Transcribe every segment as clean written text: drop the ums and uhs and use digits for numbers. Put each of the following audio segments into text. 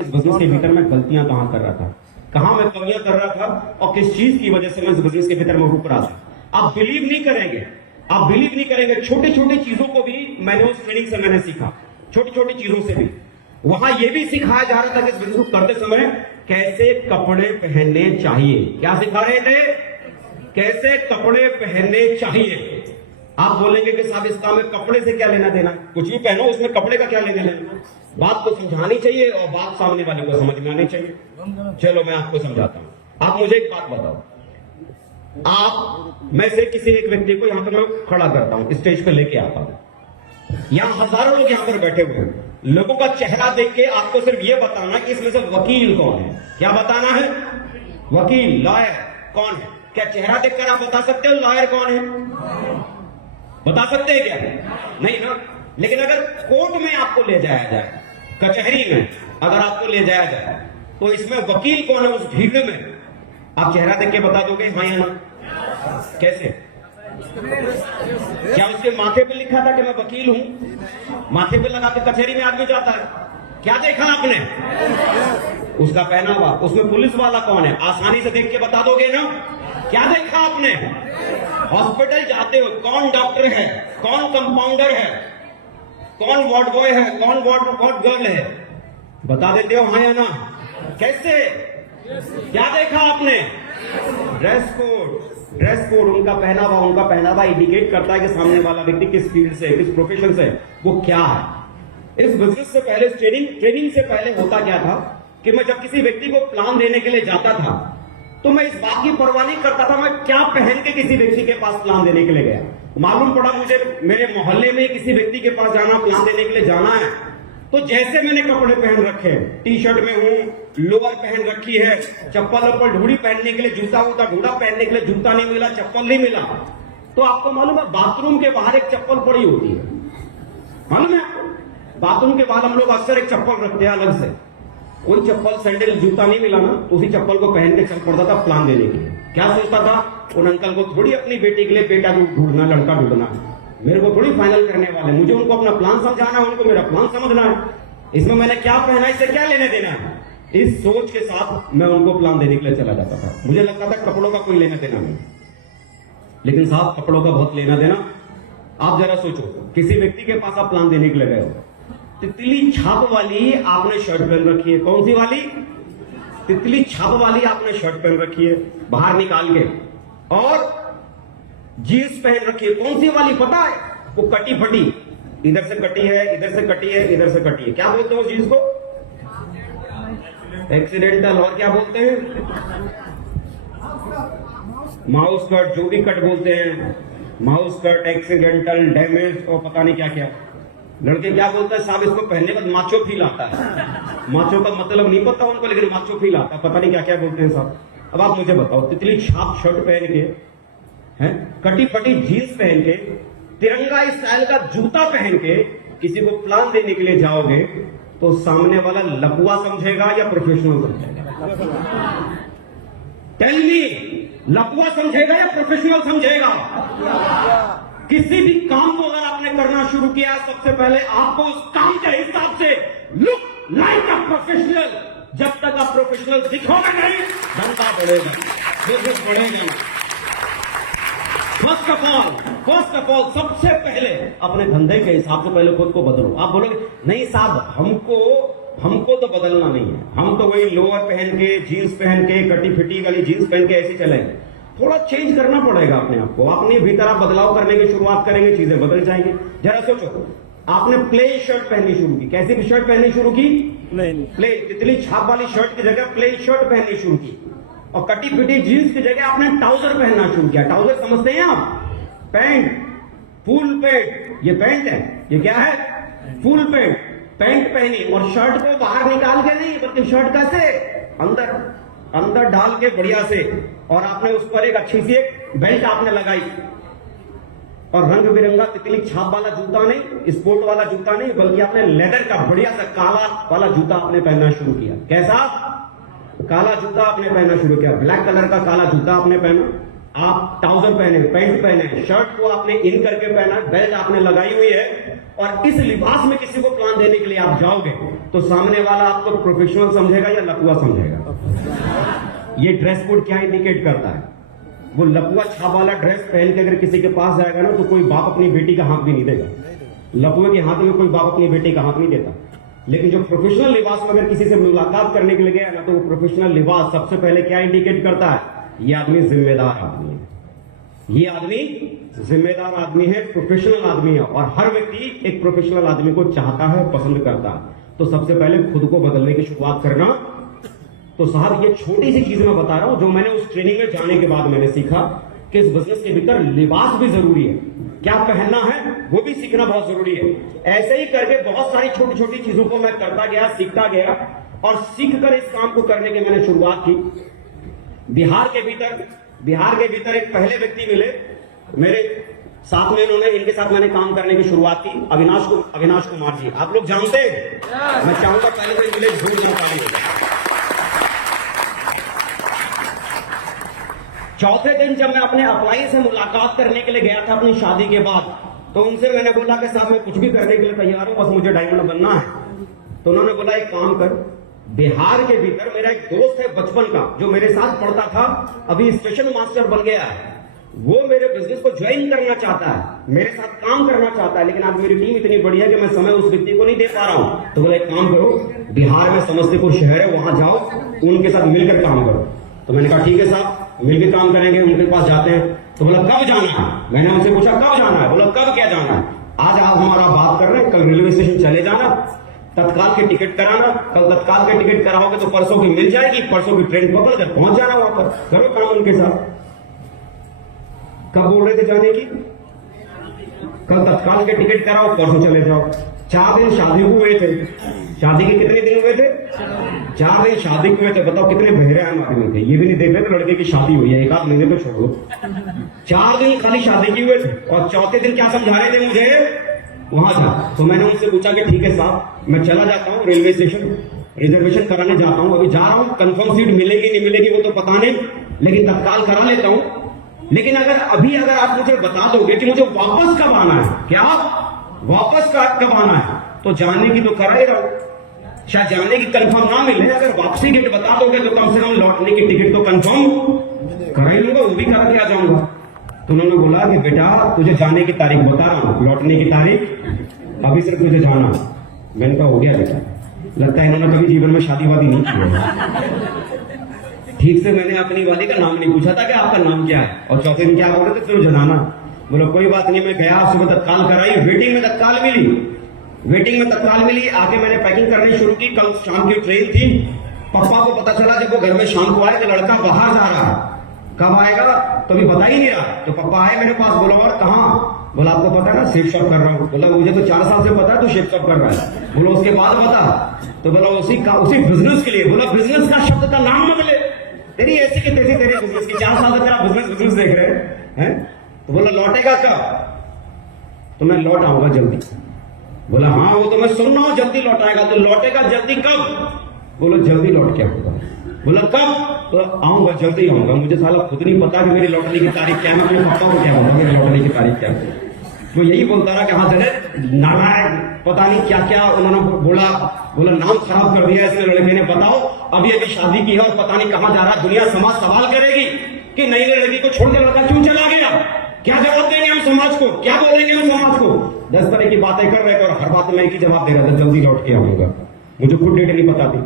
इस बिजनेस के भीतर मैं गलतियां कहां कर रहा था, कहां मैं कमियां कर रहा था और किस चीज की वजह से मैं इस बिजनेस के भीतर में रुक रहा था। आप बिलीव नहीं करेंगे, आप बिलीव नहीं करेंगे, छोटी छोटी चीजों को भी मैंने उस ट्रेनिंग से मैंने सीखा। छोटी छोटी चीजों से भी वहां यह भी सिखाया जा रहा था कि इस बिजनेस को करते समय कैसे कपड़े पहनने चाहिए। क्या सिखा रहे थे? कैसे कपड़े पहनने चाहिए। आप बोलेंगे कि साहब इस काम में कपड़े से क्या लेना देना, कुछ भी पहनो उसमें कपड़े का क्या लेना देना। बात को समझानी चाहिए और बात सामने वाले को समझ में आनी चाहिए। चलो मैं आपको समझाता हूं। आप मुझे एक बात बताओ, आप में से किसी एक व्यक्ति को यहां पर मैं खड़ा करता हूं, स्टेज पर लेके आता हूं, यहां हजारों लोग यहां पर बैठे हुए हैं। लोगों का चेहरा देख के आपको सिर्फ यह बताना कि इसमें से वकील कौन है। क्या बताना है? वकील, लॉयर कौन है। क्या चेहरा देखकर आप बता सकते हो लॉयर कौन है? बता सकते हैं क्या? नहीं ना। लेकिन अगर कोर्ट में आपको ले जाया जाए, कचहरी में अगर आपको ले जाया जाए, तो इसमें वकील कौन है उस भीड़ में, आप चेहरा देख के बता दोगे हाँ या ना? कैसे? क्या उसके माथे पे लिखा था कि मैं वकील हूं? माथे पे लगा के कचहरी में आदमी जाता है। क्या देखा आपने? उसका पहनावा, उसमें पुलिस वाला कौन है, आसानी से देख के बता दोगे ना? क्या देखा आपने? हॉस्पिटल जाते हो कौन डॉक्टर है, कौन कंपाउंडर है, कौन वार्ड बॉय है, कौन वार्ड गर्ल है, बता देते हो हाँ या ना? कैसे? क्या देखा आपने? ड्रेस कोड, ड्रेस कोड, उनका पहनावा इंडिकेट करता है कि सामने वाला व्यक्ति किस फील्ड से, किस प्रोफेशन से, वो क्या है। इस बिजनेस से पहले, ट्रेनिंग से पहले होता क्या था कि मैं जब किसी व्यक्ति को प्लान देने के लिए जाता था तो मैं इस बात की परवाह नहीं करता था मैं क्या पहन के किसी व्यक्ति के पास प्लान देने के लिए गया। मालूम पड़ा मुझे मेरे मोहल्ले में किसी व्यक्ति के पास जाना, प्लान देने के लिए जाना है, तो जैसे मैंने कपड़े पहन रखे, टी शर्ट में हूं, लोअर पहन रखी है, चप्पल ऊपर ढूढ़ी पहनने के लिए जूता होता, ढूढ़ा पहनने के लिए जूता नहीं मिला, चप्पल नहीं मिला, तो आपको मालूम है बाथरूम के बाहर एक चप्पल पड़ी होती है। मालूम है आपको? बाथरूम के बाद हम लोग अक्सर एक चप्पल रखते हैं अलग से। कोई चप्पल, सैंडल, जूता नहीं मिला ना, तो उसी चप्पल को पहन के चल पड़ता था प्लान देने के लिए। क्या सोचता था उन अंकल को थोड़ी अपनी बेटी के लिए बेटा ढूंढना, लड़का ढूंढना, मेरे को थोड़ी फाइनल करने वाले, मुझे उनको अपना प्लान समझाना है, उनको मेरा प्लान समझना है, इसमें मैंने क्या पहना इससे क्या लेने देना है। इस सोच के साथ मैं उनको प्लान देने के लिए चला जाता था। मुझे लगता था कपड़ों का कोई लेना देना नहीं, लेकिन साहब कपड़ों का बहुत लेना देना। आप जरा सोचो, किसी व्यक्ति के पास आप प्लान देने के लिए गए हो, तितली छाप वाली आपने शर्ट पहन रखी है। कौन सी वाली? तितली छाप वाली आपने शर्ट पहन रखी है बाहर निकाल के, और जीन्स पहन रखी है। कौन सी वाली पता है? वो कटी फटी, इधर से कटी है, इधर से कटी है, इधर से कटी है। क्या बोलते हैं उस जीन्स को? एक्सीडेंटल। और क्या बोलते हैं? माउस कट, जो भी कट बोलते हैं, माउस कट, एक्सीडेंटल, डैमेज और पता नहीं क्या क्या। लड़के क्या बोलते हैं साहब इसको पहनने के बाद माचो फील आता है। माचो का मतलब नहीं पता उनको, लेकिन माचो फील आता है, पता नहीं क्या क्या बोलते हैं साहब। अब आप मुझे बताओ, तितली छाप शर्ट पहन के, हैं, कटी फटी जीन्स पहन के, तिरंगा स्टाइल का जूता पहन के किसी को प्लान देने के लिए जाओगे तो सामने वाला लपुआ समझेगा या प्रोफेशनल समझेगा? टेल मी, लपुआ समझेगा या प्रोफेशनल समझेगा? किसी भी काम को अगर आपने करना शुरू किया, सबसे पहले आपको उस काम के हिसाब से लुक लाइक अ प्रोफेशनल। जब तक आप प्रोफेशनल दिखोगे नहीं, धंधा बढ़ेगा, बिजनेस बढ़ेगा। फर्स्ट ऑफ ऑल सबसे पहले अपने धंधे के हिसाब से पहले खुद को बदलो। आप बोलोगे नहीं साहब हमको तो बदलना नहीं है, हम तो वही लोअर पहन के, जीन्स पहन के, कटी फिटी वाली जीन्स पहन के ऐसे चलेंगे। थोड़ा चेंज करना पड़ेगा अपने आप को। अपने भीतर आप बदलाव करने की शुरुआत करेंगे, चीजें बदल जाएंगी। जरा सोचो, आपने प्लेन शर्ट पहननी शुरू की। कैसी भी शर्ट पहननी शुरू की? प्लेन। तितली छाप वाली शर्ट की जगह प्लेन शर्ट पहननी शुरू की, और कटी फिटी जीन्स की जगह आपने ट्राउजर पहनना शुरू किया। ट्राउजर समझते हैं आप? Pant, full pant. ये पैंट है, ये क्या है? Full pant. पैंट पहनी और शर्ट को बाहर निकाल के नहीं, बल्कि शर्ट कैसे अंदर डाल के बढ़िया से, और आपने उस पर एक अच्छी सी एक बेल्ट आपने लगाई, और रंग बिरंगा तितली छाप वाला जूता नहीं, स्पोर्ट वाला जूता नहीं, बल्कि आपने लेदर का बढ़िया सा काला वाला जूता आपने पहनना शुरू किया। कैसा? काला जूता आपने पहनना शुरू किया, ब्लैक कलर का काला जूता आपने पहना, आप ट्राउजर पहने, पैंट पहने, शर्ट को आपने इन करके पहना, बेल्ट आपने लगाई हुई है, और इस लिबास में किसी को प्लान देने के लिए आप जाओगे तो सामने वाला आपको प्रोफेशनल समझेगा या लपुआ समझेगा। ये ड्रेस कोड क्या इंडिकेट करता है? वो लपुआ छाप वाला ड्रेस पहन के अगर किसी के पास जाएगा ना तो कोई बाप अपनी बेटी का हाथ भी नहीं देगा। लपुए के हाथ में कोई बाप अपनी बेटी का हाथ नहीं देता। लेकिन जो प्रोफेशनल लिबास में अगर किसी से मुलाकात करने के लिए गया ना तो वो प्रोफेशनल लिबास सबसे पहले क्या इंडिकेट करता है? ये आदमी जिम्मेदार आदमी है, ये आदमी जिम्मेदार आदमी है, प्रोफेशनल आदमी है। और हर व्यक्ति एक प्रोफेशनल आदमी को चाहता है, पसंद करता है। तो सबसे पहले खुद को बदलने की शुरुआत करना। तो साहब ये छोटी सी चीज मैं बता रहा हूं जो मैंने उस ट्रेनिंग में जाने के बाद मैंने सीखा कि इस बिजनेस के भीतर लिबास भी जरूरी है, क्या पहनना है वो भी सीखना बहुत जरूरी है। ऐसे ही करके बहुत सारी छोटी छोटी चीजों को मैं करता गया, सीखता गया और सीखकर इस काम को करने की मैंने शुरुआत की। बिहार के भीतर एक पहले व्यक्ति मिले मेरे साथ में, इनके साथ मैंने काम करने की शुरुआत की। अविनाश कुमार जी, आप लोग जानते हैं। मैं चाहूंगा पहले दिन मिले झूठ निकाली। चौथे दिन जब मैं अपने अप्लाई से मुलाकात करने के लिए गया था अपनी शादी के बाद, तो उनसे मैंने बोला कि साहब मैं कुछ भी करने के लिए तैयार हूं, बस मुझे डायमंड बनना है। तो उन्होंने बोला एक काम कर, बिहार के भीतर मेरा एक दोस्त है बचपन का जो मेरे साथ पढ़ता था, अभी स्टेशन मास्टर बन गया है, वो मेरे बिजनेस को ज्वाइन करना चाहता है, मेरे साथ काम करना चाहता है, लेकिन आज मेरी टीम इतनी बड़ी है कि मैं समय उस व्यक्ति को नहीं दे पा रहा हूं। तो बोला एक काम करो, बिहार में समस्तीपुर शहर है, वहां जाओ, उनके साथ मिलकर काम करो। तो मैंने कहा ठीक है साहब, मिलकर काम करेंगे। उनके पास जाते हैं तो बोला कब जाना है? मैंने उनसे पूछा कब जाना है? बोला कब क्या जाना है? आज आप हमारा बात कर रहे हैं, कल रेलवे स्टेशन चले जाना, तत्काल की टिकट कराना, कल तत्काल की टिकट कराओगे तो परसों की मिल जाएगी, परसों की ट्रेन पकड़ कर पहुंच जाना वहां पर, करो काम उनके साथ। कब बोल रहे थे जाने की? कल तत्काल की टिकट कराओ, परसों चले जाओ। 4 दिन शादी को हुए थे। शादी के कितने दिन हुए थे? 4 दिन शादी को हुए थे। बताओ कितने बेहराम आदमी थे, ये भी नहीं देख रहे थे लड़के की शादी हुई है, एक आध महीने तो छोड़ो। 4 दिन खाली शादी की हुए थे और चौथे दिन क्या समझा रहे थे मुझे वहां था। तो मैंने उनसे पूछा कि ठीक है साहब, मैं चला जाता हूँ रेलवे स्टेशन, रिजर्वेशन कराने जाता हूँ, अभी जा रहा हूँ, कंफर्म सीट मिलेगी नहीं मिलेगी वो तो पता नहीं, लेकिन तत्काल करा लेता हूँ। लेकिन अगर आप मुझे बता दोगे कि मुझे वापस कब आना है, क्या वापस कब आना है, तो जाने की तो करा ही रहा हूं। शायद जाने की कंफर्म ना मिले, अगर वापसी डेट बता दोगे तो कम से कम लौटने की टिकट तो कंफर्म करा ही लूंगा, वो भी करा के आ जाऊंगा। तो उन्होंने बोला कि बेटा तुझे जाने की तारीख बता रहा हूं, लौटने की तारीख अभी सिर्फ तुझे जाना। मैंने कहा हो गया बेटा, लगता है इन्होंने कभी जीवन में शादी वादी नहीं की। ठीक से मैंने अपनी वाली का नाम नहीं पूछा था कि आपका नाम क्या है, और चौथे दिन क्या बोल रहे थे, फिर जनाना। बोलो कोई बात नहीं, मैं गया, सुबह तत्काल कराई, वेटिंग में तत्काल मिली, आके मैंने पैकिंग करनी शुरू की। कल शाम की ट्रेन थी। पापा को पता चला जब वो घर में शाम को आए कि लड़का बाहर जा रहा है, कब आएगा तो अभी बता ही नहीं रहा। तो पापा आए मेरे पास, बोला और कहाँ? बोला आपको पता है ना शेप शॉप कर रहा हूँ। बोला मुझे तो 4 साल से पता है तो शेप शॉप कर रहा है। बोलो उसके बाद बता। तो बोला उसी बिजनेस के लिए। बोला बिजनेस का शब्द का नाम न मिले, तेरी ऐसी की तैसी तेरे बिजनेस की, 4 साल से तेरा बिजनेस देख रहे हैं। तो बोला लौटेगा कब? तो मैं लौट आऊंगा जल्दी। बोला हाँ वो तो मैं सुन रहा हूं जल्दी लौटाएगा, तो लौटेगा जल्दी कब? बोलो जल्दी लौट क्या होगा? बोला कब? तो आऊंगा, जल्दी आऊंगा। मुझे साला खुद नहीं पता कि मेरी लौटने की तारीख क्या है, मैं अपने पापा को क्या बोलूंगा मेरी लौटने की तारीख क्या है। तो यही बोलता रहा कि हाँ जगह नारायण पता नहीं क्या क्या उन्होंने बोला नाम खराब कर दिया इसने लड़के ने, बताओ अभी शादी की है और पता नहीं कहां जा रहा। दुनिया समाज सवाल करेगी कि नई लड़की को छोड़ के लड़का क्यों चला गया, क्या जवाब देंगे हम समाज को, क्या बोलेंगे हम समाज को? 10 तरह की बातें कर रहे थे और हर बात में एक ही जवाब दे रहा था, जल्दी लौट के आऊंगा। मुझे खुद डेट नहीं पता थी।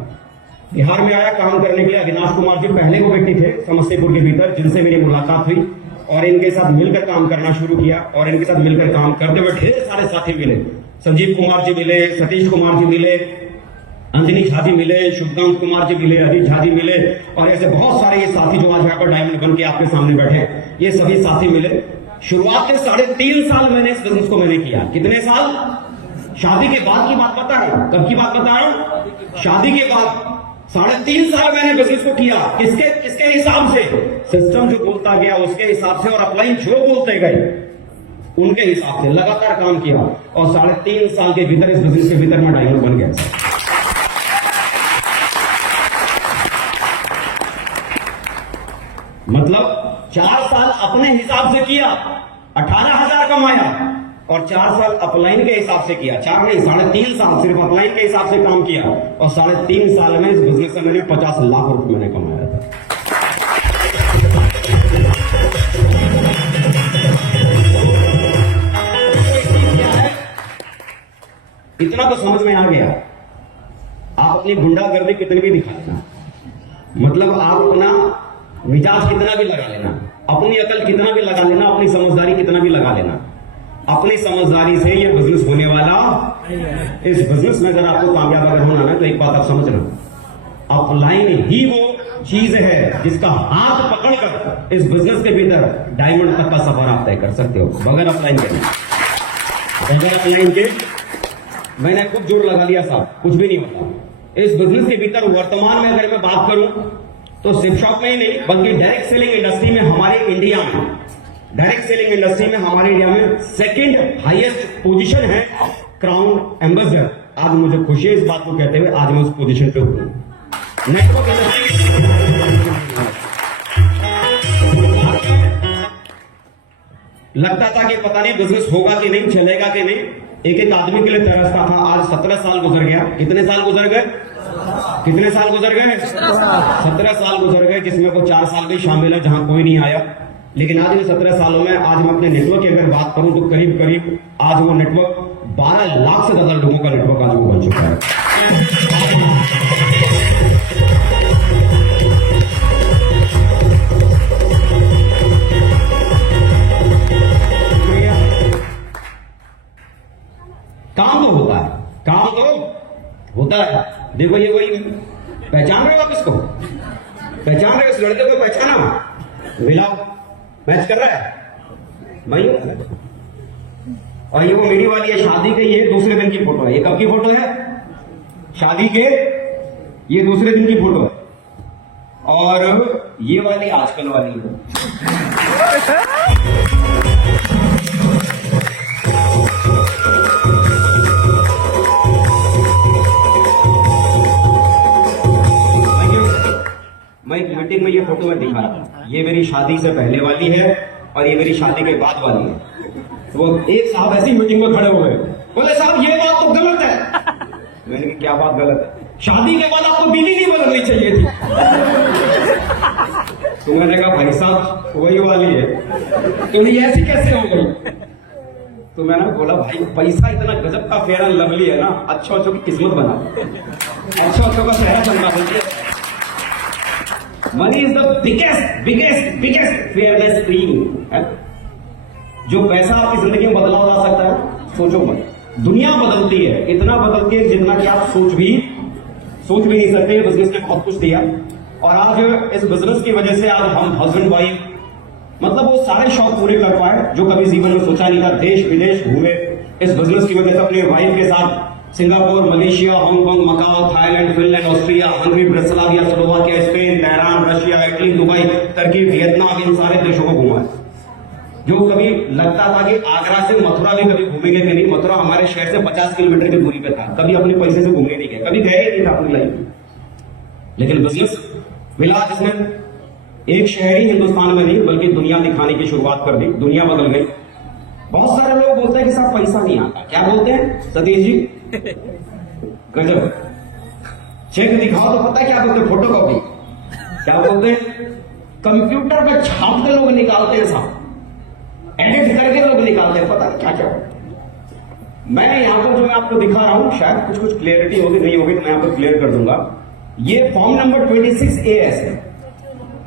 बिहार में आया काम करने के लिए। अविनाश कुमार जी पहले वो व्यक्ति थे समस्तीपुर के भीतर जिनसे मेरी मुलाकात हुई और इनके साथ मिलकर काम करना शुरू किया। और इनके साथ मिलकर काम करते हुए ढेर सारे साथी मिले। संजीव कुमार जी मिले, सतीश कुमार जी मिले, अंजनी झा जी मिले, शुभकांत कुमार जी मिले, अजीत झा जी मिले, और ऐसे बहुत सारे ये साथी जो आज यहाँ पर डायमंड बन के आपके सामने बैठे हैं, ये सभी साथी मिले। शुरुआत के 3.5 साल मैंने इस बिजनेस को मैंने किया। कितने साल? शादी के बाद की बात बता रहा हूं। कब की बात बता रहा हूं? शादी के बाद 3.5 साल मैंने बिजनेस को किया। किसके हिसाब से? सिस्टम जो बोलता गया उसके हिसाब से, और अपलाइन जो बोलते गए उनके हिसाब से लगातार काम किया। और 3.5 साल के भीतर इस बिजनेस के भीतर मैं डायमंड बन गया। मतलब 4 साल अपने हिसाब से किया, 18,000 कमाया, और 4 साल अपलाइन के हिसाब से किया, 4 नहीं 3.5 साल सिर्फ अपलाइन के हिसाब से काम किया, और 3.5 साल में इस बिजनेस से मैंने 50 लाख रुपए मैंने कमाया था। इतना तो समझ में आ गया। आप अपनी गुंडागर्दी कितनी भी दिखा लेना, मतलब आप अपना मिजाज कितना भी लगा लेना, अपनी अकल कितना भी लगा लेना, अपनी समझदारी कितना भी लगा लेना, अपनी समझदारी से ये बिजनेस होने वाला, इस बिजनेस में अगर आपको कामयाब अगर होना ना, तो एक बात आप समझ लो, अपलाइन ही वो चीज है जिसका हाथ पकड़कर इस बिजनेस के भीतर डायमंड तक का सफर आप तय कर सकते हो, बगैर अपलाइन के। बगैर अपलाइन के मैंने खुद जोर लगा लिया साहब, कुछ भी नहीं होता इस बिजनेस के भीतर। वर्तमान में अगर मैं बात करूं तो सिप शॉप में ही नहीं, बल्कि डायरेक्ट सेलिंग इंडस्ट्री में हमारे इंडिया में, डायरेक्ट सेलिंग इंडस्ट्री में हमारे इंडिया में 2nd हाईएस्ट पोजीशन है क्राउन एम्बेसडर। आज मुझे खुशी है इस बात को कहते हुए, आज मैं उस पोजीशन पे हूं। नेटवर्क इंडस्ट्री लगता था कि पता नहीं बिजनेस होगा कि नहीं, चलेगा कि नहीं, एक आदमी के लिए तरसता था। आज 17 साल गुजर गया। कितने साल गुजर गए? कितने साल गुजर गए? 17 साल गुजर गए, जिसमें को 4 साल भी शामिल है जहां कोई नहीं आया। लेकिन आज इन 17 सालों में आज मैं अपने नेटवर्क की अगर बात करूं तो करीब करीब आज वो नेटवर्क 12 लाख से ज्यादा लोगों का नेटवर्क आज वो बन चुका है। काम तो होता है, काम तो होता है। देखो ये कोई पहचान रहे हो आप इसको? पहचान रहे हो इस लड़के को? पहचाना? मिलाओ, मैच कर रहा है मैं हूं। और ये वो मेरी वाली है, शादी के ये दूसरे दिन की फोटो है। ये कब की फोटो है? शादी के ये दूसरे दिन की फोटो है। और ये वाली आजकल वाली है। मैं एक मीटिंग में ये फोटो में दिखा रहा था, ये मेरी शादी से पहले वाली है और ये मेरी शादी के बाद वाली है। तो वो एक साहब ऐसी मीटिंग में खड़े हो गए, बोले साहब ये बात तो गलत है। मैंने कहा क्या बात गलत है? शादी के बाद आपको बीवी नहीं बदलनी चाहिए थी। तो मैंने कहा भाई साहब वही वाली है। तो ये ऐसी कैसे हो गई? तो मैंने बोला भाई पैसा इतना गजब का फेयर एंड लवली है ना, अच्छो अच्छों की किस्मत बना, अच्छो अच्छों का चेहरा बनना चाहिए। Money is the biggest fairness cream. जो पैसा आपकी जिंदगी में बदलाव ला सकता है, सोचो मत। दुनिया बदलती है, इतना बदलती है जितना कि आप सोच भी नहीं सकते। बिजनेस ने बहुत कुछ दिया, और आज इस बिजनेस की वजह से आज हम हस्बैंड वाइफ मतलब वो सारे शौक पूरे कर पाए जो कभी जीवन में सोचा नहीं था। देश विदेश घूमे इस बिजनेस की वजह से, अपने वाइफ के साथ Singapore, Malaysia, Hong Kong, Macau, Thailand, Finland, Austria, Hungary, Brasilia, Slovakia, Spain, Tehran, Russia, Italy, Dubai, Turkey, Vietnam, इन सारे देशों को घुमा। जो कभी लगता था कि आगरा से मथुरा भी कभी घूमेंगे कि नहीं, मथुरा हमारे शहर से 50 किलोमीटर की दूरी पे था, कभी अपने पैसे से घूमने नहीं गए, कभी गए ही नहीं था अपनी लाइफ में। लेकिन बिजनेस मिला जिसने एक शहर ही हिंदुस्तान में नहीं बल्कि दुनिया दिखाने की शुरुआत कर दी, दुनिया बदल गई। बहुत सारे लोग बोलते हैं कि साहब पैसा नहीं आता। क्या बोलते हैं सतीश जी? गजब। चेक दिखाओ तो पता है क्या बोलते हैं? Photo copy. क्या बोलते हैं? कंप्यूटर पे छाप के लोग निकालते हैं साहब, एडिट करके लोग निकालते हैं, पता नहीं क्या क्या। मैं यहां पर जो मैं आपको दिखा रहा हूं, शायद कुछ क्लियरिटी होगी, नहीं होगी तो मैं आपको क्लियर कर दूंगा। ये फॉर्म नंबर 26 AS है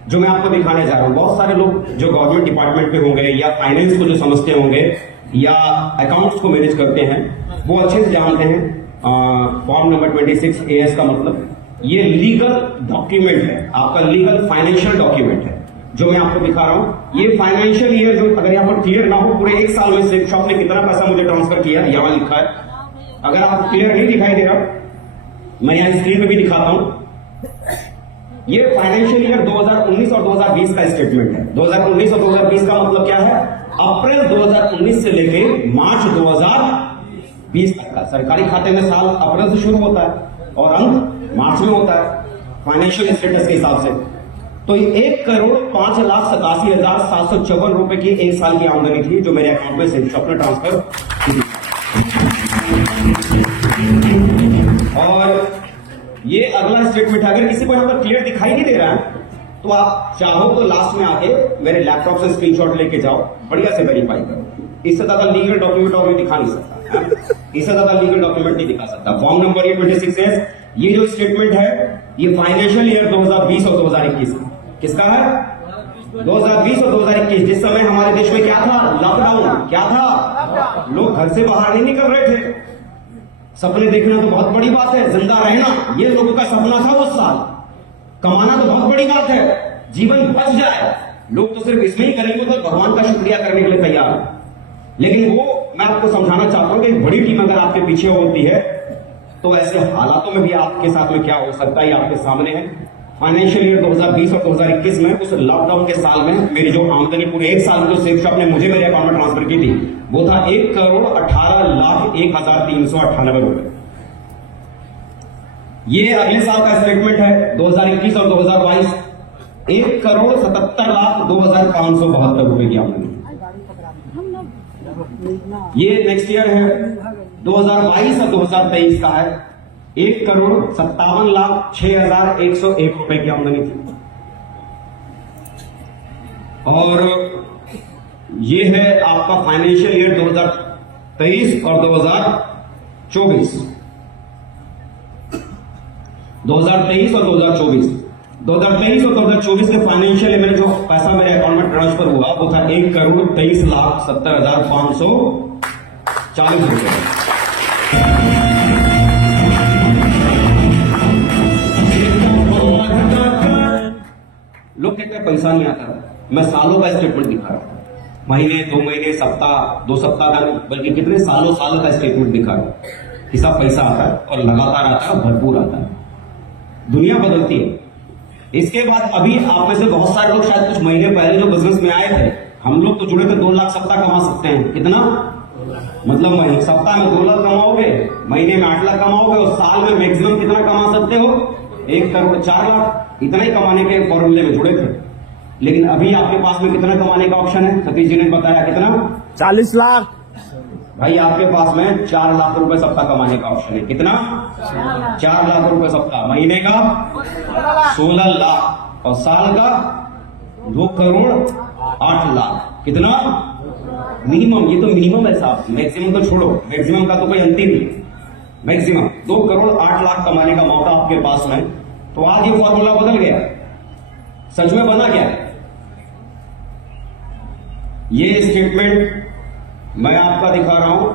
जो मैं आपको दिखाने जा रहा हूं। बहुत सारे लोग जो गवर्नमेंट डिपार्टमेंट में होंगे या फाइनेंस को जो समझते होंगे या अकाउंट्स को मैनेज करते हैं, वो अच्छे से जानते हैं फॉर्म नंबर 26 AS का मतलब ये लीगल डॉक्यूमेंट है, आपका लीगल फाइनेंशियल डॉक्यूमेंट है जो मैं आपको दिखा रहा हूं। ये फाइनेंशियल ईयर जो अगर यहाँ पर क्लियर ना हो, पूरे 1 साल में सिप शॉप ने कितना पैसा मुझे ट्रांसफर किया यहां लिखा है। अगर आपको क्लियर नहीं दिखाई दे रहा, मैं यहां स्क्रीन में भी दिखाता हूं। ये फाइनेंशियल ईयर 2019 और 2020 का स्टेटमेंट है। 2019 और 2020 का मतलब क्या है? अप्रैल 2019 से लेके मार्च 2020 तक का। सरकारी खाते में साल अप्रैल से शुरू होता है और अंत मार्च में होता है फाइनेंशियल स्टेटस के हिसाब से। तो 1,05,87,754 रुपए की 1 साल की आमदनी थी जो मेरे अकाउंट में सिप शॉप ने ट्रांसफर और ये अगला स्टेटमेंट है, अगर किसी को यहां पर क्लियर दिखाई नहीं दे रहा है तो आप चाहो तो लास्ट में आके मेरे लैपटॉप से स्क्रीनशॉट लेके जाओ, बढ़िया से वेरीफाई करो। इससे ज्यादा लीगल डॉक्यूमेंट और मैं दिखा नहीं सकता, इससे ज्यादा लीगल डॉक्यूमेंट नहीं दिखा सकता। फॉर्म नंबर ये 26 है। ये जो स्टेटमेंट है ये फाइनेंशियल ईयर 2020 और 2021 किसका है? 2020 और 2021, जिस समय हमारे देश में क्या था? लॉकडाउन। क्या था? लोग घर से बाहर नहीं निकल रहे थे। सपने देखना तो बहुत बड़ी बात है, जिंदा रहना ये लोगों का सपना था उस साल। कमाना तो बहुत बड़ी बात है, जीवन बच जाए, लोग तो सिर्फ इसमें ही करेंगे तो भगवान का शुक्रिया करने के लिए तैयार है। लेकिन वो मैं आपको समझाना चाहता हूं कि एक बड़ी टीम अगर आपके पीछे होती है तो ऐसे हालातों में भी आपके साथ में क्या हो सकता है ये आपके सामने है। फाइनेंशियल ईयर 2020 और 2021 में उस लॉकडाउन के साल में मेरी जो आमदनी पूरे एक साल में जो सेफ शॉप ने मुझे मेरे अकाउंट में ट्रांसफर की थी वो था 1,18,01,398 रुपए। ये अगले साल का स्टेटमेंट है 2021 और 2022, 1,77,02,572 रुपए की आमदनी। ये नेक्स्ट ईयर है 2022 और 2023 का है 1,57,06,101 रुपए की आमदनी थी। और ये है आपका फाइनेंशियल ईयर 2023 और 2024, 2023 और 2024। 2023 और 2024 के फाइनेंशियल ईयर में जो पैसा मेरे अकाउंट में ट्रांसफर हुआ वो था 1,23,70,540 रुपए। लोग कहते हैं पैसा नहीं आता, मैं सालों का स्टेटमेंट दिखा रहा हूं, महीने, 2 महीने, सप्ताह, 2 सप्ताह का नहीं, बल्कि कितने सालों का स्टेटमेंट दिखा रहा हूं कि सब पैसा आता है और लगातार आता है, भरपूर आता है। दुनिया बदलती है। इसके बाद अभी आप में से बहुत सारे लोग शायद कुछ महीने पहले जो बिजनेस में आए थे, हम लोग तो जुड़े थे 2 लाख सप्ताह कमा सकते हैं। कितना? मतलब महीने सप्ताह में 2 लाख कमाओगे, महीने में 8 लाख कमाओगे और साल में मैक्सिमम कितना कमा सकते हो? 1,04,00,000। इतना ही कमाने के फॉर्मूले में जुड़े थे। लेकिन अभी आपके पास में कितना कमाने का ऑप्शन है? सतीश जी ने बताया कितना? 40 लाख। भाई आपके पास में 4 लाख रुपए सप्ताह कमाने का ऑप्शन है। कितना? 4 लाख रुपए सप्ताह। महीने का 16 लाख और साल का 2,08,00,000। कितना? मिनिमम। ये तो मिनिमम है साहब, मैक्सिमम तो छोड़ो, मैक्सिमम का तो कोई अंतिम नहीं। मैक्सिमम 2,08,00,000 कमाने का मौका आपके पास में। तो आज ये फॉर्मूला बदल गया, सच में बना क्या? ये स्टेटमेंट मैं आपका दिखा रहा हूं।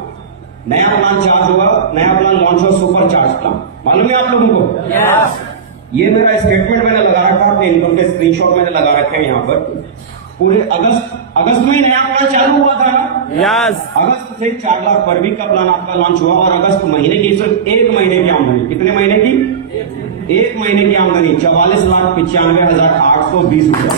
नया प्लान चार्ज होगा, नया प्लान लॉन्च हुआ, सुपर चार्ज प्लान। मालूम है आप लोगों को? yes. ये मेरा स्टेटमेंट मैंने लगा रखा, अपने इनकम के स्क्रीनशॉट मैंने लगा रखे हैं यहाँ पर। पूरे अगस्त में ही नया प्लान चालू हुआ था ना? yes. अगस्त से 4 लाख पर वीक का प्लान आपका लॉन्च हुआ और अगस्त महीने की सिर्फ 1 महीने की आमदनी, कितने महीने की? 1 महीने की आमदनी 44,95,820 रुपए।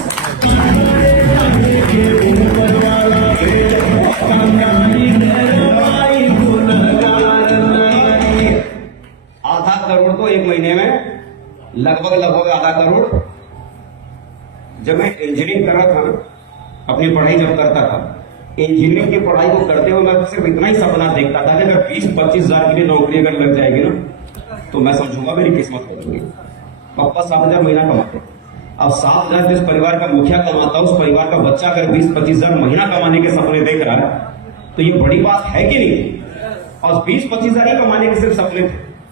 आधा करोड़ तो 1 महीने में, लगभग आधा करोड़। जब मैं इंजीनियरिंग कर रहा था, अपनी पढ़ाई जब करता था, इंजीनियरिंग की पढ़ाई को करते हुए मैं सिर्फ इतना ही सपना देखता था कि अगर 20-25 हजार की नौकरी अगर लग जाएगी ना तो मैं समझूंगा मेरी किस्मत हो गई। पापा 7,000 महीना कमाते, अब 7,000 जिस परिवार का मुखिया कमाता, उस परिवार का बच्चा अगर 20-25 हजार महीना कमाने के सपने देख रहा है तो ये बड़ी बात है कि नहीं? और 20-25 हजार ही कमाने के सिर्फ सपने थे,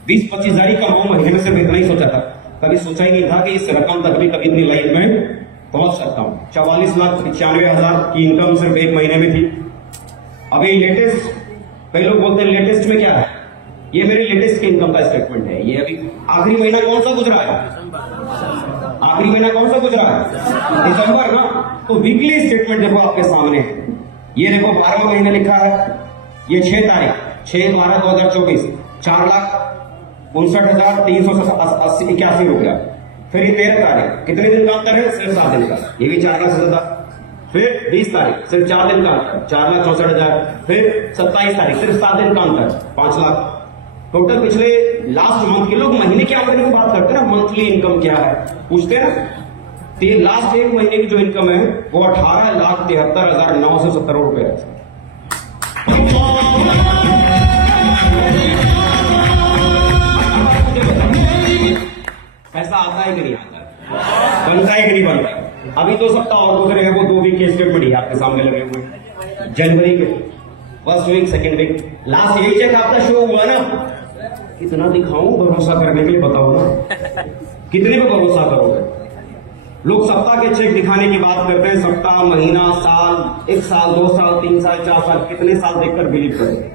20-25 हजार ही कमाऊं महीने में, सिर्फ इतना ही सोचा था। कभी सोचा ही नहीं था कि इस रकम तक भी कभी अपनी लाइफ में पहुंच सकता हूं। 44,95,000 की इनकम सिर्फ 1 महीने में थी। अभी लेटेस्ट, कई लोग बोलते हैं लेटेस्ट में क्या है? ये मेरे लेटेस्ट की इनकम का स्टेटमेंट है। ये अभी आखिरी महीना कौन सा गुजरा है? आखिरी महीना कौन सा गुजरा है? दिसंबर ना। तो वीकली स्टेटमेंट देखो आपके सामने है। ये देखो 12वां महीना लिखा है, ये 6 तारीख 6/12/2024 4,59,381 रुपया। फिर ये 13 तारीख, कितने दिन का अंतर है? सिर्फ 7 दिन का, ये भी 4 लाख से ज्यादा। फिर 20 तारीख सिर्फ 4 दिन का अंतर, 4,64,000। फिर 27 तारीख सिर्फ 7 दिन का अंतर, 5 लाख। टोटल पिछले लास्ट मंथ के लोग महीने की आमदनी की बात करते हैं ना, मंथली इनकम क्या है पूछते हैं ना, तो ये लास्ट 1 महीने की जो इनकम है वो 18,73,970 रुपए है। फैसला आता है कि नहीं आता है, बनता है कि नहीं बनता है। अभी 2 सप्ताह और गुजरेगा, वो 2 वीक के स्टेटमेंट आपके सामने लगे हुए हैं। जनवरी के first week, second week, last यही चेक आपका शो हुआ ना। कितना दिखाऊं भरोसा करने के लिए, बताओ ना कितने पे भरोसा करोगे? लोग सप्ताह के चेक दिखाने की बात करते हैं, सप्ताह, महीना, साल, 1 साल, 2 साल, 3 साल, 4 साल, कितने साल देखकर बिलीव करोगे?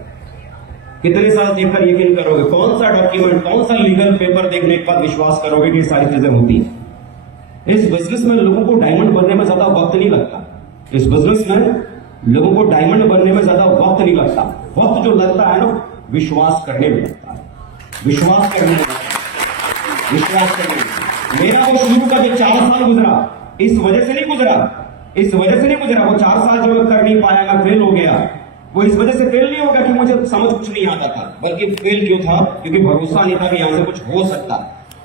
कितने साल देखकर यकीन करोगे? कौन सा डॉक्यूमेंट, कौन सा लीगल पेपर देखने के बाद विश्वास करोगे कि ये सारी चीजें होती है? इस बिजनेस में लोगों को डायमंड बनने में ज्यादा वक्त नहीं लगता। इस बिजनेस में लोगों को डायमंड बनने में ज्यादा वक्त नहीं लगता। वक्त जो लगता है ना, विश्वास करने में लगता है। विश्वास करने में, विश्वास करने में। मेरा वो शुरू का जो 4 साल गुजरा, इस वजह से नहीं गुजरा, इस वजह से नहीं गुजरा। वो 4 साल जो मैं कर नहीं पाया, मैं फेल हो गया, वो इस वजह से फेल नहीं होगा कि मुझे समझ कुछ नहीं आता था, बल्कि फेल क्यों था? क्योंकि भरोसा नहीं था कि यहां से कुछ हो सकता।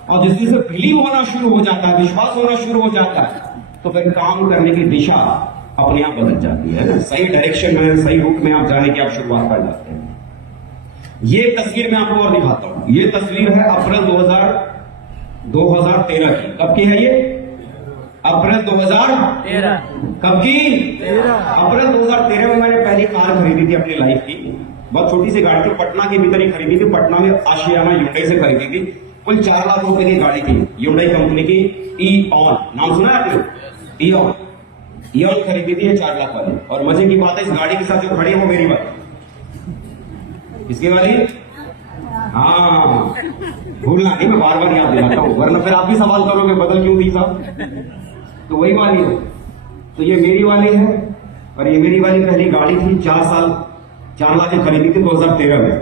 और जिस दिन से बिलीव होना शुरू हो जाता है, विश्वास होना शुरू हो जाता है, तो फिर काम करने की दिशा अपने आप बदल जाती है ना। सही डायरेक्शन में, सही रूट में आप जाने की आप शुरुआत कर जाते हैं। ये तस्वीर मैं आपको और दिखाता हूं। ये तस्वीर है अप्रैल 2013 की। कब की है ये? अप्रैल 2013। कब की? अप्रैल 2013 में मैंने पहली कार खरीदी थी अपनी लाइफ की। बहुत छोटी सी गाड़ी थी, पटना के भीतर ही खरीदी थी। पटना में आशियाना ह्युंडई से खरीदी थी। कुल 4 लाख रुपए की गाड़ी थी, ह्युंडई कंपनी की ईऑन। नाम सुना है आपने? ईऑन खरीदी थी, ये 4 लाख वाली। और मजे की बात है, इस गाड़ी के साथ जो खड़ी है वो मेरी वाली। किसकी वाली? हाँ, भूलना नहीं, मैं बार बार याद दिलाता हूं, वरना फिर आप भी सवाल करोगे बदल क्यों दी साहब। तो वही वाली है। तो ये मेरी वाली है, और ये मेरी वाली पहली गाड़ी थी। 4 लाख की खरीदी थी 2013 में।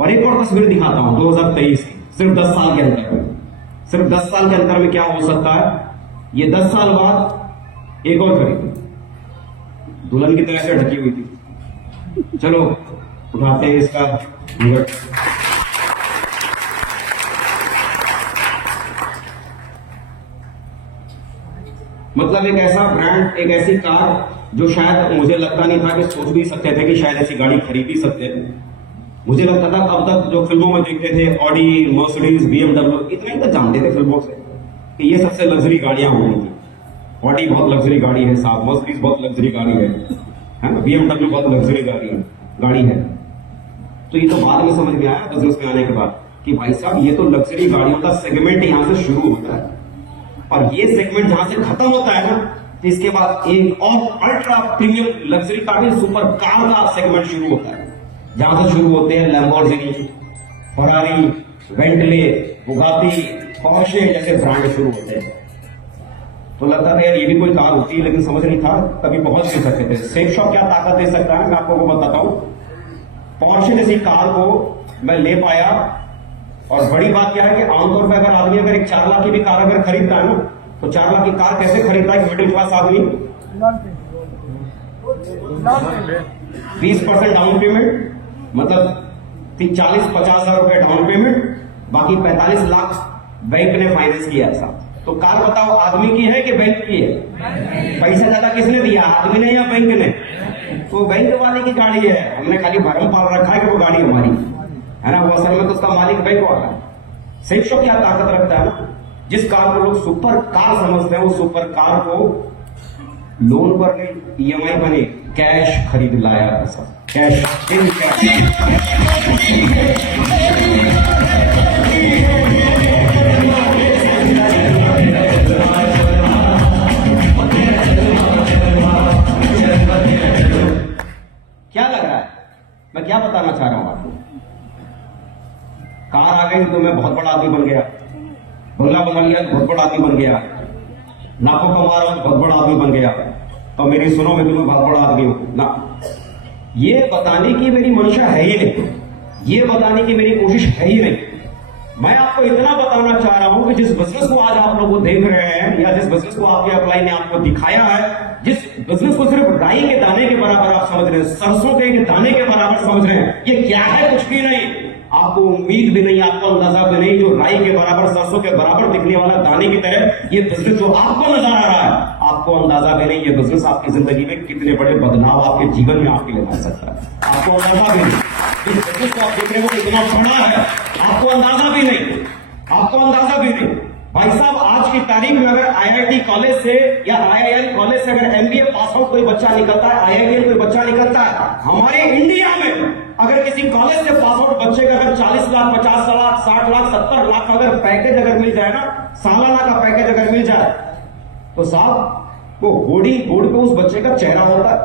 और एक और तस्वीर दिखाता हूं 2023 की, सिर्फ 10 साल के अंतर में। सिर्फ 10 साल के अंतर में क्या हो सकता है? ये 10 साल बाद एक और खरीदी, दुल्हन की तरह से ढकी हुई थी। चलो उठाते हैं इसका घूंघट। मतलब एक ऐसा ब्रांड, एक ऐसी कार जो शायद मुझे लगता नहीं था कि सोच भी सकते थे कि शायद ऐसी गाड़ी खरीद भी सकते थे। मुझे लगता था अब तक जो फिल्मों में देखते थे, ऑडी, मर्सिडीज, BMW, इतना ही तो जानते थे फिल्मों से कि ये सबसे लग्जरी गाड़ियां होनी थी। ऑडी बहुत लग्जरी गाड़ी है साहब, मर्सिडीज बहुत लग्जरी गाड़ी है ना, BMW बहुत लग्जरी गाड़ी है। तो ये तो बाद में समझ में आया बिजनेस में आने के बाद कि भाई साहब ये तो लग्जरी गाड़ियों का सेगमेंट यहां से शुरू होता है, और ये सेगमेंट जहां से खत्म होता है ना, तो इसके बाद एक और अल्ट्रा प्रीमियम लग्जरी का भी सुपर कार का सेगमेंट शुरू होता है, जहां से शुरू होते हैं Lamborghini, Ferrari, Bentley, Bugatti, Porsche जैसे ब्रांड शुरू होते हैं। तो लगता था यार ये भी कोई कार होती है, लेकिन समझ नहीं था कभी पहुंच नहीं सकते थे। सेफ शॉप क्या ताकत दे सकता है मैं आपको वो बताता हूं। पोर्शे जैसी कार को मैं ले पाया, और बड़ी बात क्या है कि आमतौर पर अगर आदमी अगर एक 4 लाख की भी कार अगर खरीदता है ना, तो 4 लाख की कार कैसे खरीदता है मिडिल क्लास आदमी? 20% डाउन पेमेंट, मतलब 40-50 हजार रुपए डाउन पेमेंट, बाकी 45 लाख बैंक ने फाइनेंस किया ऐसा। तो कार बताओ आदमी की है कि बैंक की है? पैसा ज्यादा किसने दिया, आदमी ने या बैंक ने? तो बैंक वाले की गाड़ी है, हमने खाली भरम पाल रखा है कि वो गाड़ी हमारी है ना, वो असल में तो उसका मालिक बैंक वाला है। सेफ शॉप क्या ताकत रखता है ना, जिस कार को लोग सुपर कार समझते हैं, वो सुपर कार को लोन पर नहीं, EMI पर नहीं, कैश खरीद लाया ऐसा, कैश इन कैश। क्या लग रहा है मैं क्या बताना चाह रहा हूं आपको? कार आ गई तो मैं बहुत बड़ा आदमी बन गया, बंगला बना लिया तो बहुत बड़ा आदमी बन गया, लाखों कमा रहा हूं बहुत बड़ा आदमी बन गया, तो मेरी सुनो मैं तुम्हें बहुत बड़ा आदमी हूं ना। ये बताने की मेरी मंशा है ही नहीं, ये बताने की मेरी कोशिश है ही नहीं। मैं आपको इतना बताना चाह रहा हूं कि जिस बिजनेस को आज आप लोग देख रहे हैं, या जिस बिजनेस को आपके अपलाइन ने आपको दिखाया है, जिस बिजनेस को सिर्फ राई के दाने के बराबर आप समझ रहे हैं, सरसों के दाने के बराबर समझ रहे हैं, ये क्या है? कुछ भी नहीं। आपको उम्मीद भी नहीं, आपको अंदाजा भी नहीं, जो राई के बराबर, सरसों के बराबर दिखने वाला दाने की तरह ये बिजनेस जो आपको नजर आ रहा है, आपको अंदाजा भी नहीं ये बिजनेस आपकी जिंदगी में कितने बड़े बदलाव आपके जीवन में आपके लिए ला सकता है। आपको अंदाजा भी नहीं, इस बिजनेस को आप देख रहे हो कितना बड़ा है, आपको अंदाजा भी नहीं। आपको अंदाजा भी नहीं। भाई साहब, आज की तारीख में अगर आईआईटी कॉलेज से या आईआईएम कॉलेज से अगर एमबीए पास आउट कोई बच्चा निकलता है, आईआईएम कोई बच्चा निकलता है, हमारे इंडिया में अगर किसी कॉलेज से पास आउट बच्चे का अगर 40 लाख, 50 लाख, 60 लाख, 70 लाख अगर पैकेज अगर मिल जाए ना, सालाना का पैकेज अगर मिल जाए, तो साहब वो बोर्ड पे उस बच्चे का चेहरा होता है,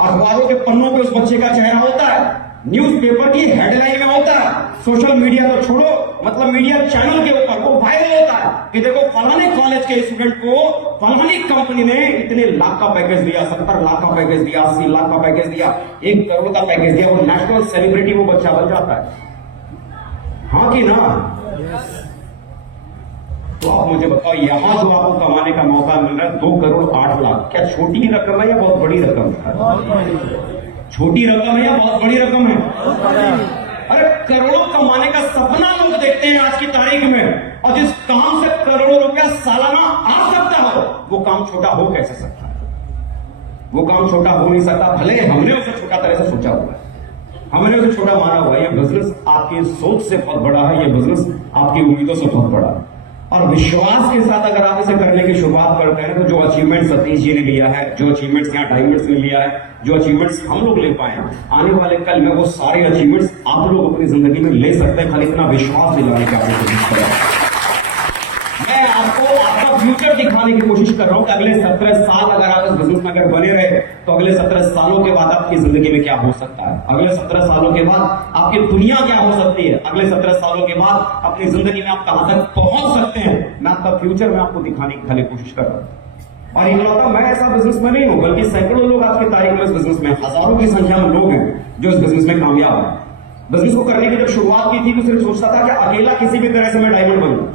अखबारों के पन्नों पे उस बच्चे का चेहरा होता है, न्यूज़पेपर की हेडलाइन में होता है, सोशल मीडिया तो छोड़ो, मतलब मीडिया चैनल के ऊपर वो वायरल होता है कि देखो फलाने कॉलेज के स्टूडेंट को फलानी कंपनी ने इतने लाख का पैकेज दिया, 70 लाख का पैकेज दिया, 80 लाख का पैकेज दिया, 1 करोड़ का पैकेज दिया, वो नेशनल सेलिब्रिटी वो बच्चा बन जाता है। हाँ कि ना? तो आप मुझे बताओ, यहां जो आपको कमाने का मौका मिल रहा है 2 करोड़ 8 लाख, क्या छोटी रकम है या बहुत बड़ी रकम है? छोटी रकम है या बहुत बड़ी रकम है? अरे करोड़ों कमाने का सपना लोग देखते हैं आज की तारीख में, और जिस काम से करोड़ों रुपया सालाना आ सकता हो, वो काम छोटा हो कैसे सकता है? वो काम छोटा हो नहीं सकता, भले हमने उसे छोटा तरह से सोचा हुआ है, हमने उसे छोटा माना हुआ है। ये बिजनेस आपकी सोच से बहुत बड़ा है, ये बिजनेस आपकी उम्मीदों से बहुत बड़ा है, और विश्वास के साथ अगर आप इसे करने की शुरुआत करते हैं तो जो अचीवमेंट सतीश जी ने लिया है, जो अचीवमेंट्स यहाँ डायमंड्स ने लिया है, जो अचीवमेंट्स हम लोग ले पाए हैं, आने वाले कल में वो सारे अचीवमेंट्स आप लोग अपनी जिंदगी में ले सकते हैं। खाली इतना विश्वास दिलाने की आपको कोशिश करें। मैं आपको आपका फ्यूचर दिखाने की कोशिश कर रहा हूं कि अगले 17 साल अगर आप इस बिजनेस में अगर बने रहे तो अगले 17 सालों के बाद आपकी जिंदगी में क्या हो सकता है, अगले 17 सालों के बाद आपकी दुनिया क्या हो सकती है, अगले 17 सालों के बाद अपनी जिंदगी में आप कहां तक पहुंच सकते हैं। मैं आपका फ्यूचर में आपको दिखाने की खाली कोशिश कर रहा हूं। और इकलौता मैं ऐसा बिजनेस में नहीं हूं, बल्कि सैकड़ों लोग आज की तारीख में इस बिजनेस में, हजारों की संख्या में लोग हैं जो इस बिजनेस में कामयाब है। बिजनेस को करने की जब शुरुआत की थी तो सिर्फ सोचता था कि अकेला किसी भी तरह से मैं डायमंड बनूं।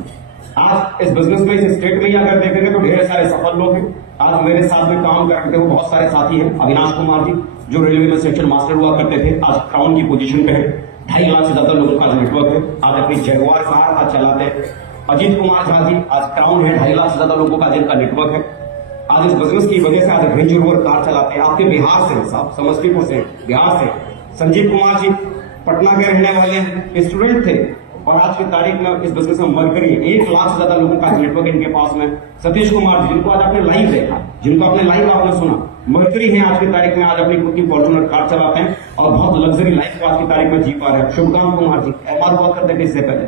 आज इस बिजनेस में, इस स्टेट में अगर देखेंगे तो ढेर सारे सफल लोग हैं। आज मेरे साथ में काम करते हुए बहुत सारे साथी हैं। अविनाश कुमार जी जो रेलवे में सेक्शन मास्टर हुआ करते थे, आज क्राउन की पोजीशन पे है। 2.5 लाख से ज्यादा लोगों का नेटवर्क है, आज अपनी जगुआर कार आज चलाते हैं। अजीत कुमार झा जी आज क्राउन है, 2.5 लाख से ज्यादा लोगों का जिनका नेटवर्क है। आज इस बिजनेस की वजह से आज रेंज रोवर कार चलाते हैं। आपके बिहार से, साहब समस्तीपुर से, बिहार से संजीव कुमार जी पटना के रहने वाले हैं, स्टूडेंट थे और आज की तारीख में इस बिजनेस में मरकरी 1 लाख से ज्यादा लोगों का नेटवर्क इनके पास में। सतीश कुमार जी जिनको आज आपने लाइव देखा, जिनको आपने लाइव आपने सुना, मरकरी है आज की तारीख में, आज अपनी खुद की फॉर्च्यूनर कार चलाते हैं और बहुत लग्जरी लाइफ को आज की तारीख में जी पा रहे हैं। शुभकांत कुमार जी एमआर हुआ करते थे इससे पहले,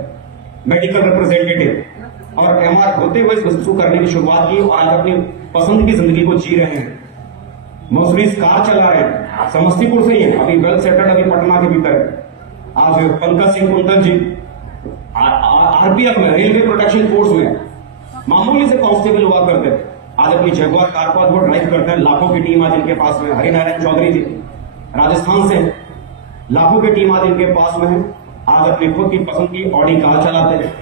मेडिकल रिप्रेजेंटेटिव, और एमआर होते हुए इस बिजनेस को करने की शुरुआत की और आज अपनी पसंद की जिंदगी को जी रहे हैं। मर्सिडीज कार चला रहे हैं, समस्तीपुर से ही है, अभी वेल सेटल्ड, अभी पटना के भीतर। आज पंकज सिंह कुंदन जी आरपीएफ में, रेलवे प्रोटेक्शन फोर्स में मामूली से कांस्टेबल हुआ करते थे, आज अपनी जगुआर कार को वो ड्राइव करते हैं। लाखों की टीम आज इनके पास में। हरिनारायण चौधरी जी राजस्थान से, लाखों की टीम आज इनके पास में है, आज अपनी खुद की पसंद की ऑडी कार चलाते हैं।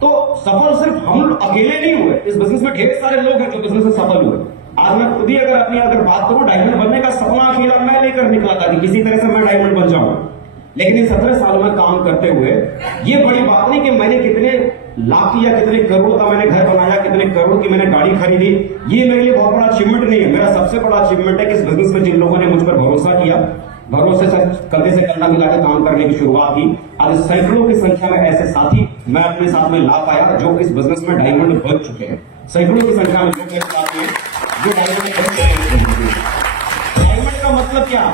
तो सफल सिर्फ हम अकेले नहीं हुए, इस बिजनेस में ढेर सारे लोग हैं जो बिजनेस में सफल हुए। आज मैं खुद ही अगर बात करूं, डायमंड बनने का सपना अकेला मैं लेकर निकला था कि किसी तरह से मैं डायमंड बन जाऊं, लेकिन इन 17 सालों में काम करते हुए ये बड़ी बात नहीं कि मैंने कितने लाख या कितने करोड़ का मैंने घर बनाया, कितने करोड़ की मैंने गाड़ी खरीदी, ये मेरे लिए बहुत बड़ा अचीवमेंट नहीं है। मेरा सबसे बड़ा अचीवमेंट है कि इस बिजनेस में जिन लोगों ने मुझ पर भरोसा किया, भरोसे से कंधे से कंधा मिलाकर काम करने की शुरुआत की, आज सैकड़ों की संख्या में ऐसे साथी मैं अपने साथ में ला पाया जो इस बिजनेस में डायमंड बन चुके हैं। सैकड़ों की संख्या में लोग मेरे साथ हैं जो डायमंड बन चुके हैं। डायमंड का मतलब क्या?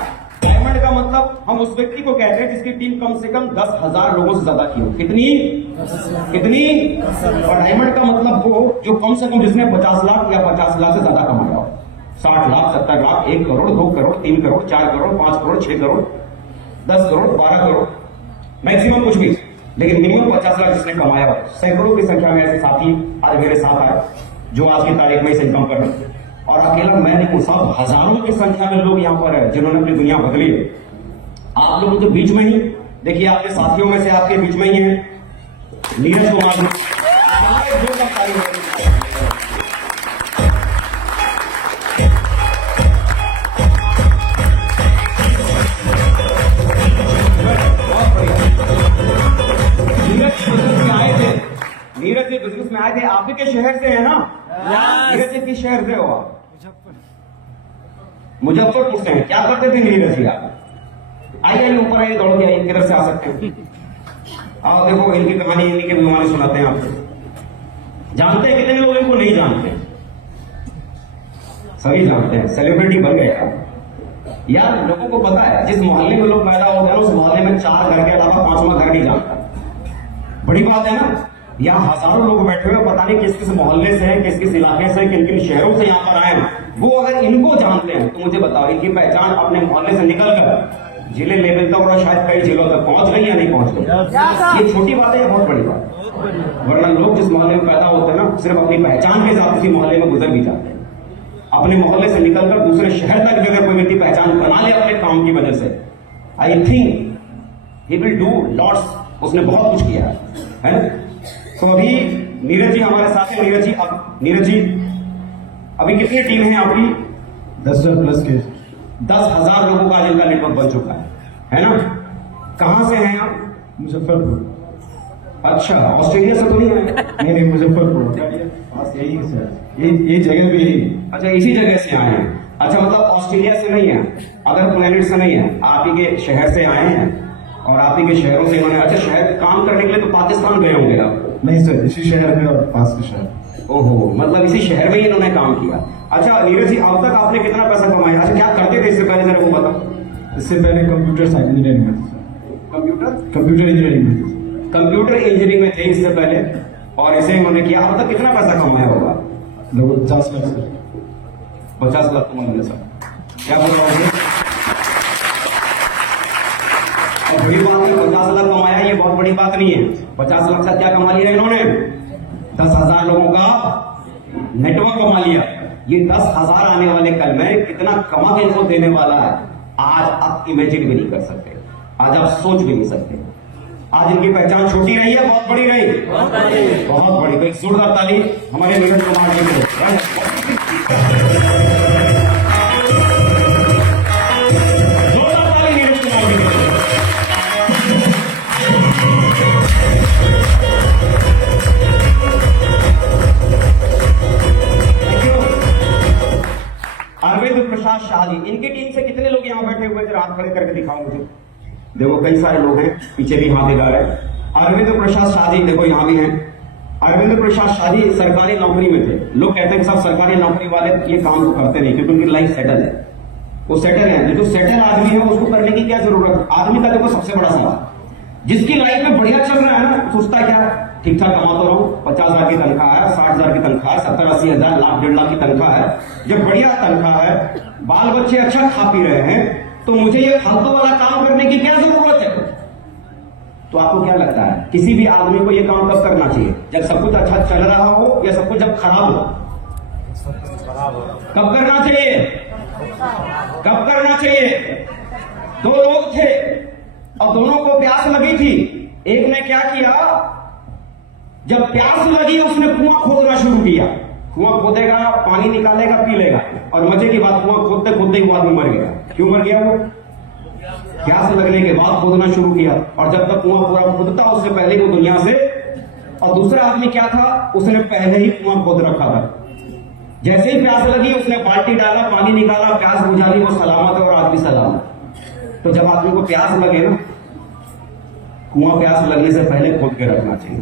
डायमंड का मतलब हम उस व्यक्ति को कहते हैं जिसकी टीम कम से कम 10,000 लोगों से ज्यादा की हो। कितनी? और डायमंड का मतलब वो जो कम से कम जिसने 50 लाख या 50 लाख से ज्यादा कमाया हो, 60 लाख, 70 लाख, 1 करोड़, 2 करोड़, 3 करोड़, 4 करोड़, 5 करोड़, 6 करोड़, 10 करोड़, 12 करोड़, मैक्सिमम कुछ भी, लेकिन मिनिमम 50 लाख जिसने कमाया हो। सैकड़ों की संख्या में ऐसे साथी आज मेरे साथ आए जो आज की तारीख में इस इनकम कर रहे हैं। और अकेला मैं नहीं, सब हजारों की संख्या में लोग यहाँ पर है जिन्होंने अपनी दुनिया बदली है। आप लोगों के बीच में ही देखिए, आपके साथियों में से आपके बीच में ही है नीरज कुमार जी, नीरज जी बिजनेस में आए थे, आप ही के शहर से है ना? नीरज जी किस शहर से हो आप? मुजफ्फरपुर से हैं। क्या करते थे नीरज जी आप? आइए ऊपर आइए, दौड़ के आइए, किधर से आ सकते हैं? आओ देखो इनकी कहानी, इन्हीं के बीमारी सुनाते हैं आपको। जानते हैं कितने लोग इनको नहीं जानते? सभी जानते हैं, सेलिब्रिटी बन गए यार। लोगों को पता है जिस मोहल्ले में लोग पैदा होते हैं उस मोहल्ले में 4 घर के अलावा 5वां घर नहीं जानता। बड़ी बात है ना। यहाँ हजारों लोग बैठे हुए, पता नहीं किस किस मोहल्ले से हैं, किस किस इलाके से, किन किन शहरों से यहाँ पर आए हैं। वो अगर इनको जानते हैं तो मुझे बताओ इनकी पहचान अपने मोहल्ले से निकलकर जिले लेवल तक और शायद कई जिलों तक पहुंच गई या नहीं पहुंच गई। ये छोटी बात है या बहुत बड़ी बात? वरना लोग जिस मोहल्ले में पैदा होते हैं ना, सिर्फ अपनी पहचान के साथ किसी मोहल्ले में गुजर भी जाते हैं। अपने मोहल्ले से निकलकर दूसरे शहर तक भी अगर कोई व्यक्ति पहचान बना ले अपने काम की वजह से, I think he will do lots. उसने बहुत कुछ किया है। तो अभी नीरज जी हमारे साथ हैं। नीरज जी अभी कितनी टीम है आपकी? 10,000 प्लस केस। 10,000 लोगों का जिनका नेटवर्क बन चुका है ना? कहां से हैं आप? मुजफ्फरपुर। अच्छा, ऑस्ट्रेलिया से तो नहीं आए? नहीं, मुजफ्फरपुर पास यही है सर, ये जगह भी यही। अच्छा, इसी जगह से आए हैं। अच्छा, मतलब ऑस्ट्रेलिया से नहीं है, अदर प्लेनेट से नहीं है, आप ही के शहर से आए हैं और आप ही के शहरों से इन्होंने, अच्छा शहर काम करने के लिए तो पाकिस्तान गए होंगे आप? नहीं सर, इसी शहर में और पास के शहर। ओहो, मतलब इसी शहर में ही इन्होंने काम किया। अच्छा नीरज जी, अब तक आपने कितना पैसा कमाया? अच्छा, क्या करते थे इससे पहले, जरा वो बताओ। इससे पहले कंप्यूटर साइंस इंजीनियरिंग में था। कंप्यूटर इंजीनियरिंग में था। कंप्यूटर इंजीनियरिंग में थे इससे पहले और ऐसे इन्होंने किया। अब तक कितना पैसा कमाया होगा? लगभग 50 लाख सर। 50 लाख कमाया सर, क्या बोल रहा हूँ? और बड़ी बात है, 50 लाख कमाया, ये बहुत बड़ी बात नहीं है। 50 लाख से क्या कमा लिया इन्होंने? 10,000 लोगों का नेटवर्क कमा लिया। ये 10,000 आने वाले कल में कितना कमा के इनको देने वाला है, आज आप इमेजिन भी नहीं कर सकते, आज आप सोच भी नहीं सकते। आज इनकी पहचान छोटी रही है, बहुत बड़ी रही? बहुत बड़ी। तो एक जोरदार ताली हमारे नीरज कुमार जी को। जोरदार ताली नीरज कुमार जी को। अरविंद प्रसाद शाह जी, इनकी टीम से कितने लोग यहाँ बैठे हुए? जरा हाथ खड़े करके दिखाओ मुझे। देखो कई सारे लोग हैं, पीछे भी हाथ दिखा रहे हैं। अरविंद प्रसाद शाह जी देखो यहाँ भी हैं। अरविंद प्रसाद शाह जी सरकारी नौकरी में थे। लोग कहते हैं कि साहब सरकारी नौकरी वाले ये काम तो करते नहीं क्योंकि उनकी लाइफ सेटल है, वो सेटल है। जो सेटल आदमी है उसको करने की क्या जरूरत है? आदमी का देखो सबसे बड़ा सवाल, जिसकी लाइफ में बढ़िया चल रहा है ना, सोचता क्या ठीक ठाक कमा तो रहा हूँ, 50,000 की तनख्वाह है, 60,000 की तनख्वाह है, 70-80 हजार, लाख 1.5 लाख की तनख्वाह है, जब बढ़िया तनख्वाह है, बाल बच्चे अच्छा खा पी रहे हैं, तो मुझे ये फालतू वाला काम करने की क्या जरूरत है? तो आपको क्या लगता है किसी भी आदमी को ये काम कब करना चाहिए? जब सब कुछ अच्छा चल रहा हो या सब कुछ जब खराब हो? कब करना चाहिए? कब करना चाहिए? 2 लोग थे और दोनों को प्यास लगी थी। एक ने क्या किया, जब प्यास लगी उसने कुआं खोदना शुरू किया। कुआं खोदेगा, पानी निकालेगा, पी लेगा, और मजे की बात कुआं खोदते खोदते ही वो आदमी मर गया। क्यों मर गया? वो प्यास लगने के बाद खोदना शुरू किया, और जब तक कुआं पूरा खोदता उससे पहले वो दुनिया से। और दूसरा आदमी क्या था, उसने पहले ही कुआं खोद रखा था। जैसे ही प्यास लगी उसने बाल्टी डाला, पानी निकाला, प्यास बुझा ली, वो सलामत है और आदमी सलामत। तो जब आदमी को प्यास लगे ना, कुआं प्यास लगने से पहले खोद के रखना चाहिए।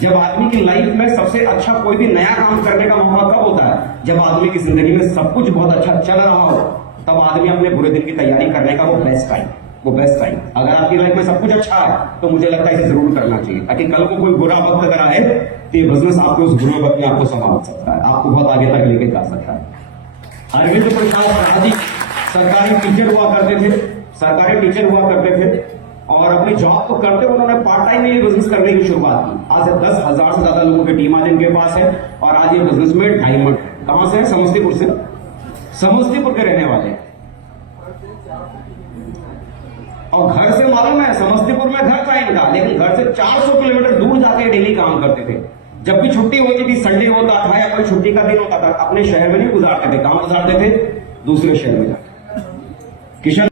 जब आदमी की लाइफ में सबसे अच्छा कोई भी नया काम करने का मौका कब होता है? जब आदमी की जिंदगी में सब कुछ बहुत अच्छा चल रहा हो, तब आदमी अपने बुरे दिन की तैयारी करने का वो बेस्ट टाइम। अगर आपकी लाइफ में सब कुछ अच्छा है तो मुझे लगता है इसे जरूर करना चाहिए, ताकि कल को कोई बुरा वक्त अगर आए तो ये बिजनेस आपको उस बुरे वक्त में आपको संभाल सकता है, आपको बहुत आगे तक लेके जा सकता है। अरविंद प्रसाद शाह जी सरकारी टीचर हुआ करते थे और अपनी जॉब तो करते, उन्होंने पार्ट टाइम में ये बिजनेस करने की शुरुआत की। आज 10,000 से ज्यादा लोगों की टीम आज इनके पास है और आज ये बिजनेस में डायमंड। कहां से है? समस्तीपुर के रहने वाले हैं। और घर से मालूम है, समस्तीपुर में घर था इनका, लेकिन घर से 400 किलोमीटर दूर जाके डेली काम करते थे। जब भी छुट्टी होती थी, संडे होता था या कोई छुट्टी का दिन होता था, अपने शहर में नहीं गुजारते थे, कहां गुजारते थे? दूसरे शहर में जाकर। किशन